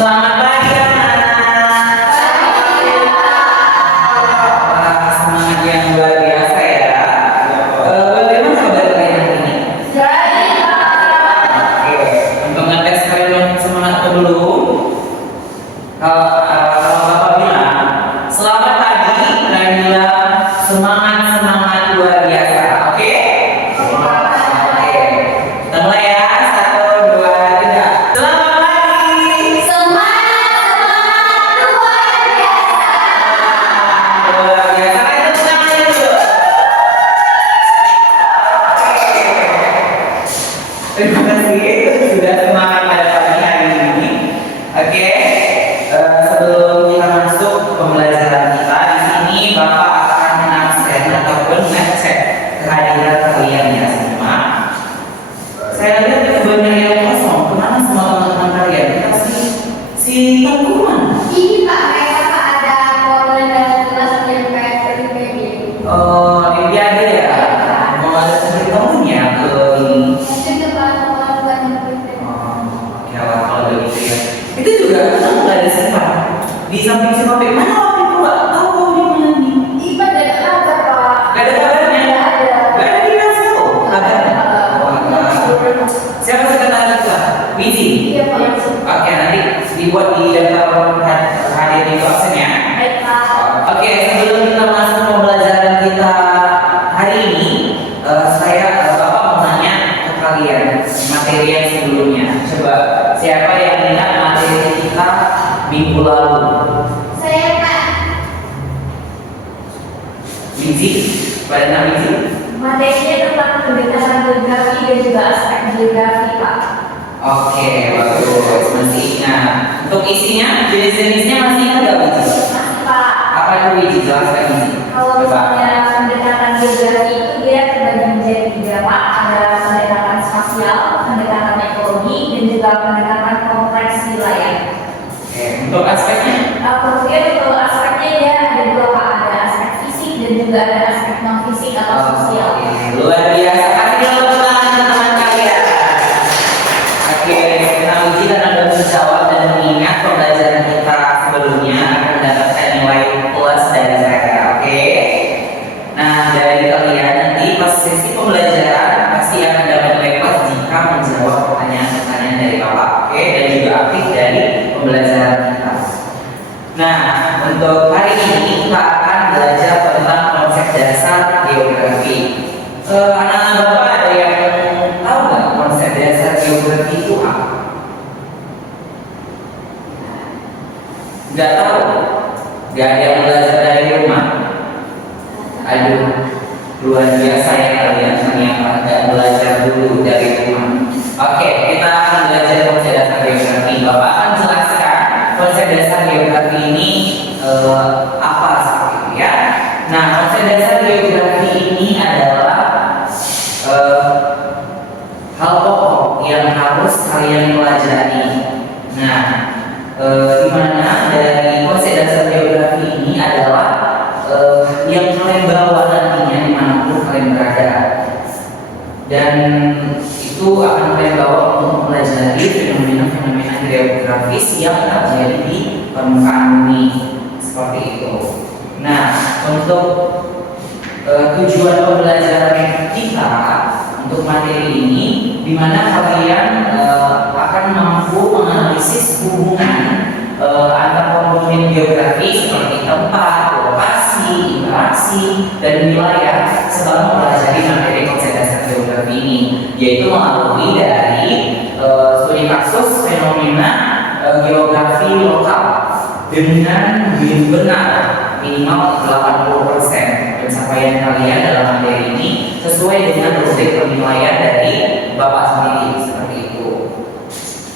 Selamat pagi anak-anak. Wah, semangat yang luar biasa ya. Bagaimana kabar kalian hari ini? Oke, untuk ngetes kalian semangat atau belum? Kalau Bapak bilang selamat pagi dan bilang semangat luar biasa. Oke? Oke. Kita mulai ya. 1, 2, 3. Selamat pagi. Luar biasa. Ayo tepuk tangannya dulu. Terima kasih sudah semangat pada pagi hari ini. Oke, sebelum kita masuk ke pembelajaran kita di sini, Bapak akan mengabsen ataupun ngecek kehadiran kalian ya semua. Saya lihat itu banyak yang kosong. Kemana semua teman-teman kalian? Kita si Tengku mana? Oh, Olimpiade ya. Mau ada seperti temennya ke ini. Ya kalau begitu ya. Itu juga kita nggak ada simpan. Di samping si Papi mana waktu itu nggak tahu di mana nih. Gak ada kabarnya. Gak ada dikasih tahu kabarnya. Siapa sekretaris kita? Wizi. Oke, nanti dibuat di daftar hadir itu absennya. Oke, sebelum kita masuk pembelajaran kita hari ini, Bapak mau nanya ke kalian materi yang sebelumnya. Coba siapa yang ingat materi kita minggu lalu? Wizi, pada nama Wizi. Materinya tentang pendekatan geografi dan juga aspek geografi, Pak. Oke, bagus, masih ingat. Untuk isinya, jenis-jenisnya masih ingat nggak Wizi? Masih, Pak. Apa itu Wizi? Jelaskan Wizi. Kalau misalnya pendekatan geografi itu dia terbagi menjadi 3, Pak. Ada pendekatan spasial, pendekatan ekologi, dan juga pendekatan kompleks wilayah. Oke, untuk aspeknya? Kemudian untuk aspeknya dia ada 2, Pak. Ada aspek fisik dan juga ada aspek non fisik atau sosial. Luar biasa. Kasih dulu tepuk tangan teman-teman kalian. Oke, sekarang Wizi karena sudah menjawab dan mengingat pembelajaran kita sebelumnya akan mendapatkan nilai plus dari saya. Oke. Nah, dari kalian nanti pas sesi pembelajaran pasti akan dapat nilai plus jika menjawab pertanyaan-pertanyaan dari Bapak. Oke, dan juga aktif dari pembelajaran kita. Nah, untuk hari ini kita akan belajar tentang konsep dasar geografi. Anak-anak Bapak ada yang tahu nggak konsep dasar geografi itu apa? Nggak tahu? Nggak ada yang belajar dari rumah? Aduh, luar biasa ya kalian ternyata nggak belajar dulu dari rumah. Oke, kita akan belajar konsep dasar geografi. Bapak akan jelaskan konsep dasar geografi ini apa seperti itu ya. Nah, konsep dasar geografi ini adalah hal pokok yang harus kalian pelajari. Nah, di mana dari konsep dasar geografi ini adalah yang kalian bawa nantinya dimanapun kalian berada, dan itu akan kalian bawa untuk mempelajari fenomena-fenomena geografis yang terjadi di permukaan bumi seperti itu. Nah, untuk tujuan pembelajaran kita untuk materi ini, di mana kalian akan mampu menganalisis hubungan antar komponen geografi seperti tempat, lokasi, interaksi, dan wilayah setelah mempelajari materi konsep dasar geografi ini, yaitu melalui dari studi kasus fenomena geografi lokal dengan benar minimal 80% pencapaian kalian dalam materi ini sesuai dengan rubrik penilaian dari Bapak sendiri seperti itu.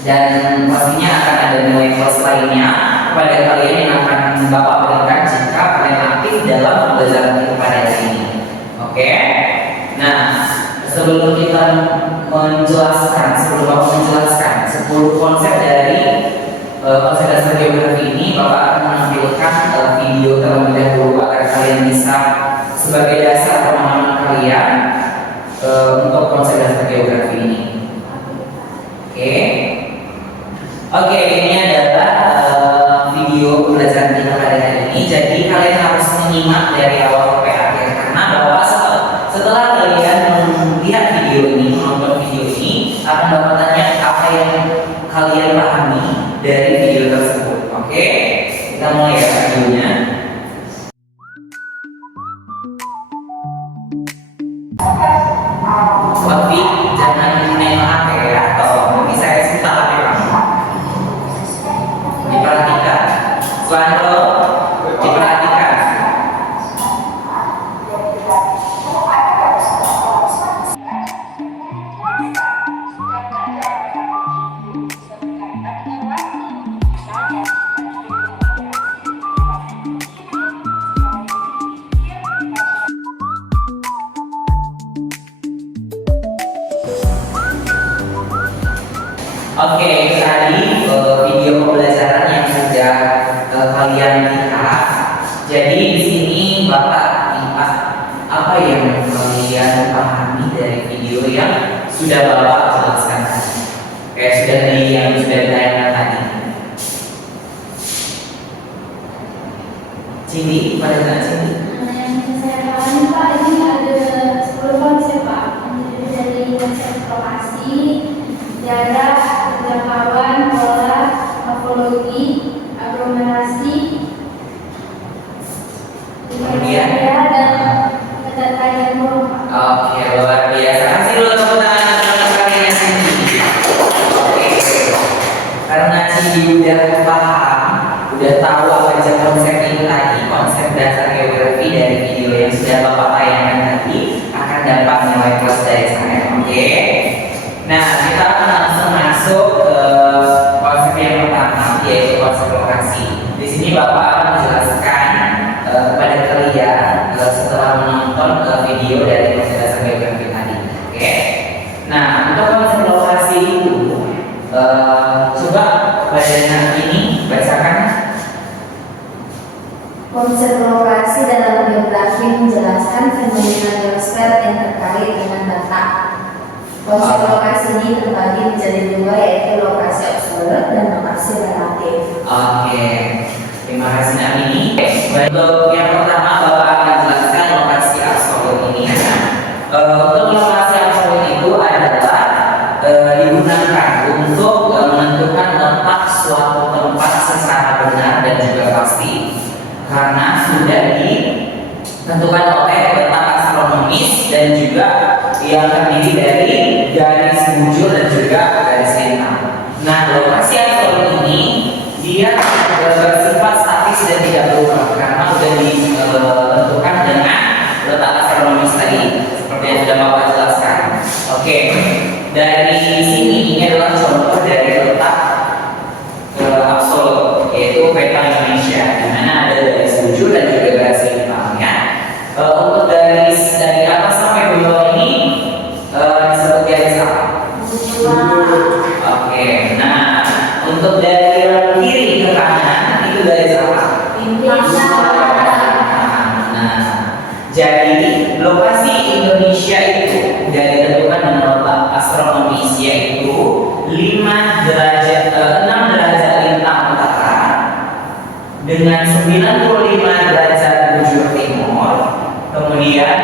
Dan pastinya akan ada nilai plus lainnya kepada kalian yang akan Bapak berikan jika kalian aktif dalam pembelajaran kita pada hari ini. Oke? Nah, sebelum kita sebelum Bapak menjelaskan 10 konsep dari dasar geografi ini Bapak akan menampilkan video terlebih dahulu agar kalian bisa sebagai dasar pemahaman kalian untuk konsep dasar geografi ini. Oke, ini adalah video pembelajaran kita pada hari ini. Jadi kalian harus menyimak dari awal sampai akhir karena bahwa setelah kalian melihat video ini, menonton video ini, akan Bapak tanya apa yang kalian pahami dari video tersebut. Oke, kita mulai ya videonya. Tapi jangan main HP ya, atau nanti saya sita HP kamu. Diperhatikan, selalu diperhatikan. Oke, itu tadi video pembelajaran yang sudah kalian lihat. Jadi di sini Bapak lihat apa yang kalian pahami dari video yang sudah Bapak jelaskan tadi. Sudah yang sudah ditayangkan tadi. Cindy, pada nggak Cindy? Yang saya pahami Pak, ini ada 10 konsep Pak. Jadi dari konsep lokasi, jarak, jangkauan, pola, morfologi, aglomerasi, kemudian dan ketatanan huruf. Oke, luar biasa. Kasih dulu tepuk tangan teman-teman kalian Cindy. Oke, karena Cindy udah paham, udah tahu apa aja konsep ini tadi, konsep dasar geografi dari video yang sudah Bapak tayangkan tadi, akan dapat nilai plus dari saya. Oke. Nah, kita akan langsung masuk ke konsep yang pertama, yaitu konsep lokasi. Di sini Bapak akan menjelaskan kepada kalian setelah menonton video dari konsep dasar geografi tadi. Oke. Nah, untuk konsep lokasi itu, coba pada ini bacakan. Konsep lokasi dalam geografi menjelaskan fenomena geosfer yang terkait dengan data. Konsep lokasi ini terbagi menjadi dua, yaitu lokasi absolut dan lokasi relatif. Oke, terima kasih Namini. Untuk yang pertama Bapak akan jelaskan lokasi absolut ini. Untuk lokasi absolut itu adalah digunakan untuk menentukan letak suatu tempat secara benar dan juga pasti, karena sudah ditentukan oleh letak astronomis dan juga yang terdiri dari garis bujur dan juga garis lintang. Nah, lokasi absolut ini dia bersifat statis dan tidak berubah karena sudah ditentukan dengan letak astronomis tadi, seperti yang sudah Bapak jelaskan. Oke, dari sini ini adalah contoh dari letak absolut, yaitu peta Indonesia, di mana ada garis bujur dan juga garis lintangnya. Untuk dari atas sampai bawah ini disebut garis apa? Oke, nah untuk dari kiri ke kanan itu garis apa? Nah, jadi lokasi Indonesia itu sudah ditentukan dengan letak astronomis, yaitu 6 derajat lintang utara dengan 95 derajat bujur timur, kemudian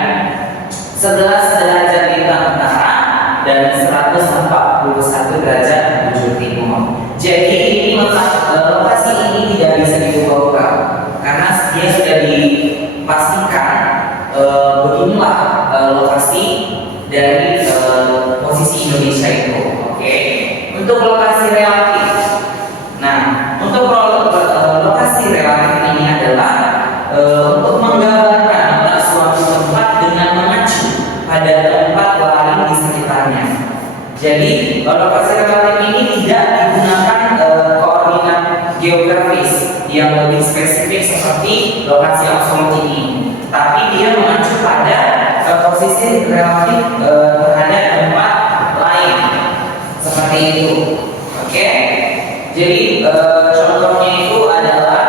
11 derajat lintang utara dan 141 derajat bujur timur. Jadi ini lokasi ini tidak bisa diubah-ubah karena dia sudah dipastikan beginilah lokasi dari posisi Indonesia itu. Oke. Untuk lokasi relatif. Nah, untuk lokasi relatif ini adalah untuk menggambarkan letak suatu tempat dengan mengacu pada tempat lain di sekitarnya. Jadi lokasi relatif ini tidak digunakan koordinat geografis yang lebih spesifik seperti lokasi absolut ini, tapi dia mengacu pada posisi relatif terhadap tempat lain seperti itu. Oke. Jadi contohnya itu adalah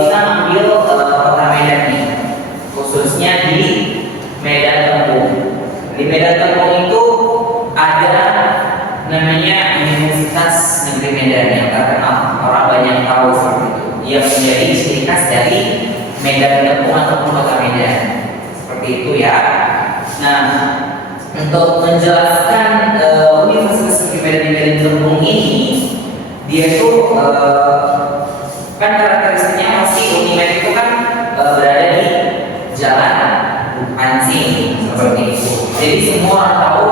kita ambil kota Medan nih, khususnya di Medan Tembung. Di Medan Tembung itu ada namanya Universitas Negeri Medan yang terkenal, orang banyak tahu seperti itu. Yang menjadi ciri khas dari Medan Tembung ataupun kota Medan, seperti itu ya. Nah, untuk menjelaskan Universitas Negeri Medan di Medan Tembung ini, dia itu kan karakteristiknya masih Unimed itu kan berada di Jalan Pancing seperti itu. Jadi semua orang tahu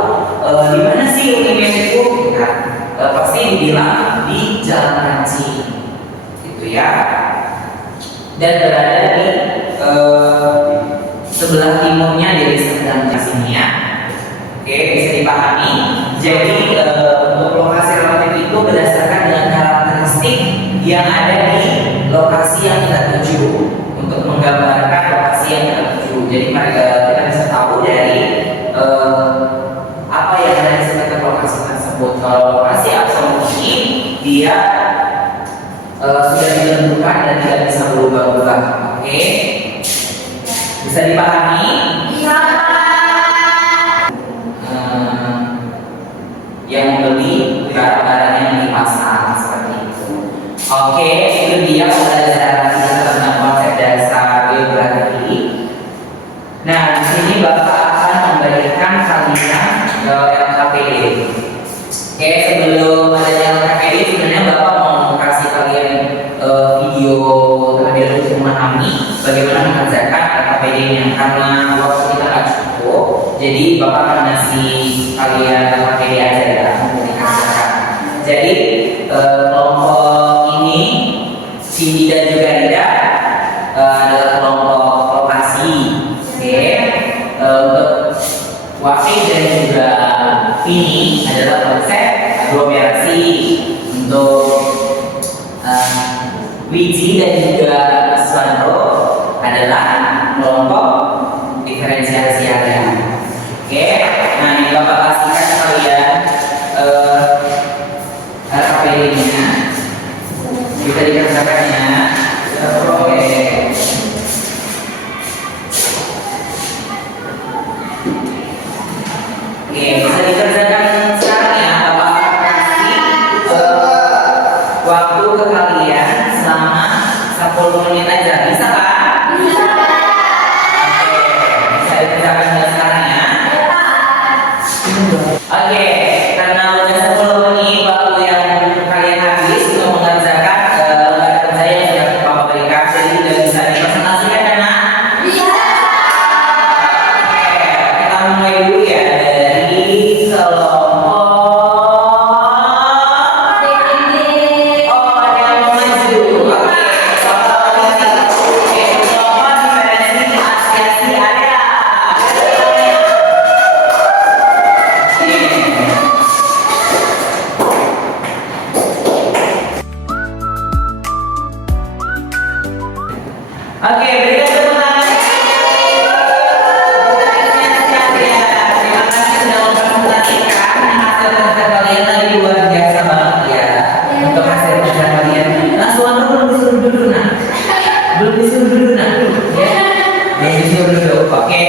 di mana sih Unimed itu, pasti dibilang di Jalan Pancing, gitu ya. Dan berada di sebelah timurnya dari Serdang sini ya. Oke, bisa dipahami. Jadi untuk lokasi relatif itu berdasarkan dengan karakteristik yang ada di lokasi yang kita tuju, untuk menggambarkan lokasi yang kita tuju. Jadi kita bisa tahu dari apa yang ada di sekitar lokasi tersebut. Kalau lokasi absolut ini dia sudah ditentukan dan tidak bisa berubah-ubah. Oke, bisa dipahami? Yang membeli barang-barang yang dipasang seperti itu. Oke, itu dia pembelajaran kita tentang konsep dasar geografi. Nah, di sini Bapak akan memberikan kalian LKPD. Oke, sebelum adanya LKPD sebenarnya Bapak mau kasih kalian video terlebih dahulu untuk memahami bagaimana mengerjakan LKPD-nya, karena waktu kita nggak cukup. Jadi Bapak akan ngasih kalian LKPD aja ya, memberikan. Jadi kelompok ini Cindy dan juga Rida adalah kelompok lokasi. Oke, untuk Wakil dan juga Vini adalah konsep aglomerasi. Untuk Wiji dan juga Sandro adalah kelompok diferensiasi area. Oke, nah ini Bapak kasihkan kalian LKPD-nya, bisa dikerjakannya. Oke. Oke, bisa dikerjakan sekarang ya. Bapak kasih waktu ke kalian selama 10 menit aja, bisa kan? Bisa. Oke, bisa dikerjakan sekarang ya. Oke, karena udah 10 menit waktu yang kalian habis untuk mengerjakan lembar kerja yang sudah Bapak berikan, jadi sudah bisa dipresentasikan kan? Bisa. Oke, kita mulai dulu ya dari kelompok. Oh, ada yang mau maju. Oke, kelompok ini. Oke, kelompok diferensi asosiasi area. Oke, berikan tepuk tangan. Terima kasih sudah mempresentasikan hasil kerja kalian tadi, luar biasa banget ya. Untuk hasil kerja kalian, nah suara belum disuruh duduk nah, belum disuruh duduk nah, ya, belum disuruh duduk. Oke,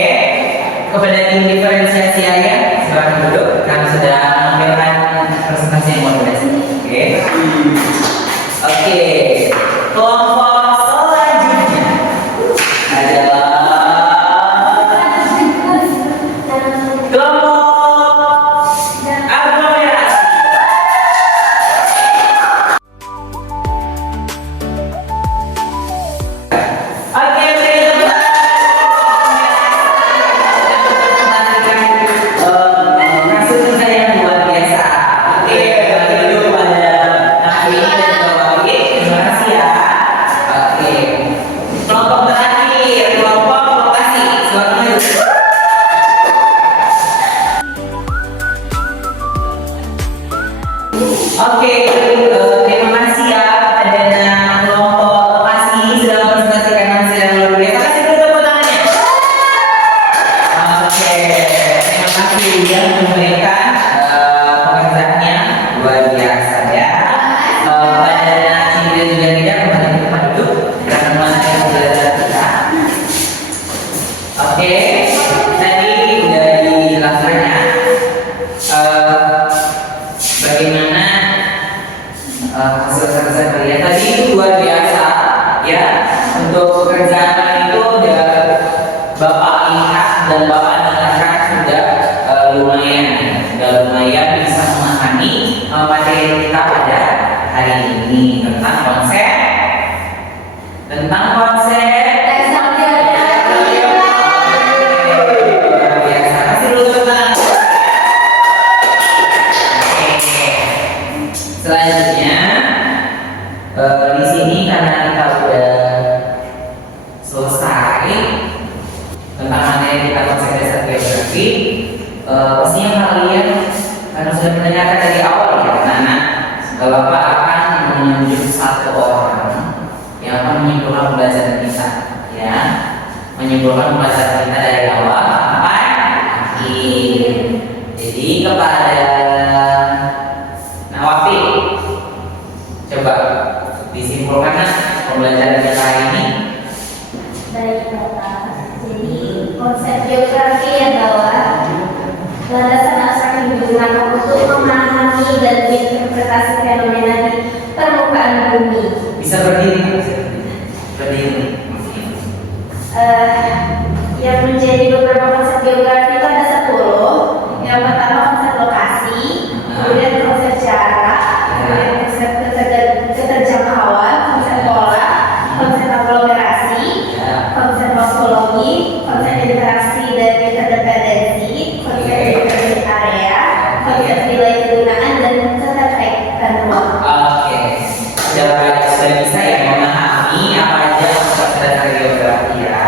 kepada tim diferensiasi area silakan duduk. Kami sudah menampilkan presentasi yang luar biasa. Oke, oke, kelompok selanjutnya adalah kelompok aglomerasi. Oke, hasil kerja yang luar biasa. Oke, bagi dulu pada Nafi dan juga Wahid, terima kasih ya. hasil kerja kalian. Tadi itu luar biasa ya. Untuk pekerjaan itu udah Bapak lihat dan Bapak dengarkan sudah lumayan bisa memahami materi kita pada hari ini tentang konsep luar biasa. Kasih dulu tepuk tangan. Oke. Selanjutnya di sini karena kita udah selesai tentang materi kita konsep dasar geografi, pastinya kalian karena sudah mendengarkan dari awal ya, karena Bapak akan menunjuk satu orang yang akan menyimpulkan pembelajaran kita, ya, menyimpulkan pembelajaran kita dari awal sampai akhir. Jadi kepada Nawafi, coba disimpulkan pembelajaran kita hari ini. Baik Bapak, jadi konsep geografi adalah landasan abstrak yang digunakan untuk memahami dan menginterpretasi fenomena di permukaan bumi. Bisa berdiri, berdiri. Yang menjadi beberapa konsep geografi itu ada 10. Yang pertama konsep lokasi, kemudian konsep jarak, kemudian konsep keterjangkauan, konsep pola, konsep aglomerasi, konsep morfologi, konsep interaksi dan interdependensi, konsep definisi area, konsep nilai kegunaan dan keterkaitan ruang. Oke, sudah bisa ya memahami apa aja konsep dasar geografi ya.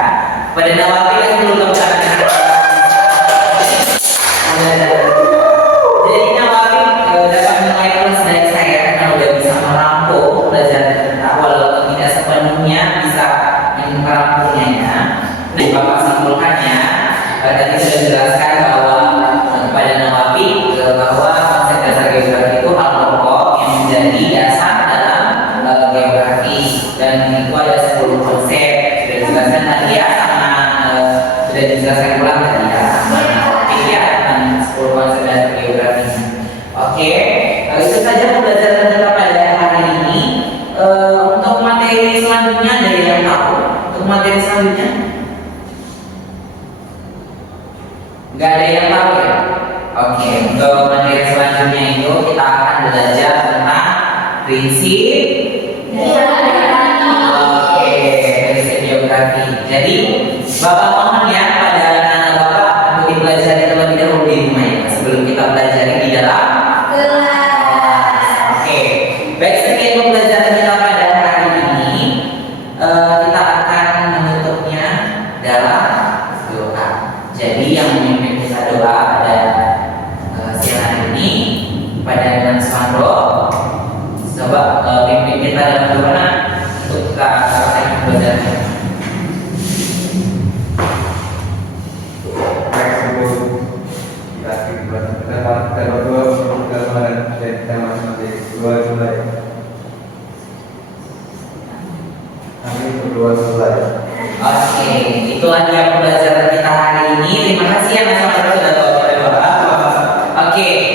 Pada Nawafi kan belum tercapai. Jadi Nawafi dapat menilai plus dari saya karena udah bisa merampung pelajaran kita walaupun tidak sepenuhnya bisa merampungnya ya. Nah, Bapak simpulkannya tadi sudah dijelaskan bahwa kepada Nawafi bahwa konsep dasar geografi itu hal pokok yang menjadi dasar dalam geografi dan itu ada 10 konsep sudah dijelaskan tadi ya sama sudah dijelaskan ulang tadi ya sama Nawafi ya tentang 10 konsep dasar geografi. Oke, itu saja pembelajaran kita pada hari ini. Untuk materi selanjutnya dari yang tahu. Untuk materi selanjutnya nggak ada yang tahu ya. Oke, untuk materi selanjutnya itu kita akan belajar tentang prinsip. Oke, prinsip geografi. Jadi Bapak mohon ya pada anak-anak Bapak untuk dipelajari terlebih dahulu di rumah ya sebelum kita pelajari di dalam Kelas. Oke, baik sekian pembelajaran kita pada hari ini. Kita akan menutupnya dalam doa. Jadi yang memimpin kita doa pada siang hari ini pada Nan Suandro. Coba pimpin kita dalam doa untuk kita selesai pembelajaran. Oke, itulah dia pembelajaran kita hari ini. Terima kasih ya Mas Suandro sudah bawa doa. Oke.